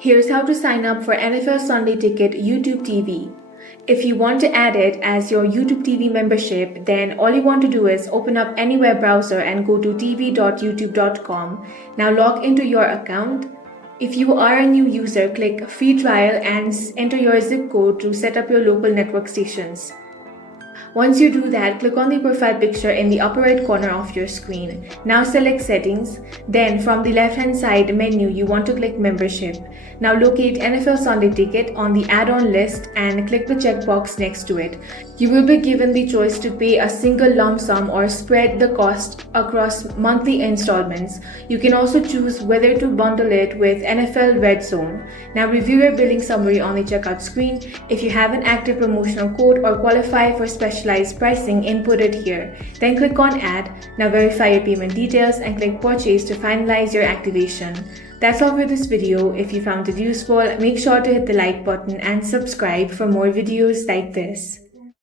Here's how to sign up for NFL Sunday Ticket YouTube TV. If you want to add it as your YouTube TV membership, then all you want to do is open up any web browser and go to tv.youtube.com. Now log into your account. If you are a new user, click free trial and enter your zip code to set up your local network stations. Once you do that, click on the profile picture in the upper right corner of your screen. Now select settings. Then from the left hand side menu, you want to click membership. Now locate NFL Sunday Ticket on the add-on list and click the checkbox next to it. You will be given the choice to pay a single lump sum or spread the cost across monthly installments. You can also choose whether to bundle it with NFL Red Zone. Now review your billing summary on the checkout screen. If you have an active promotional code or qualify for specialized pricing, input it here. Then click on Add. Now verify your payment details and click Purchase to finalize your activation. That's all for this video. If you found it useful, make sure to hit the like button and subscribe for more videos like this.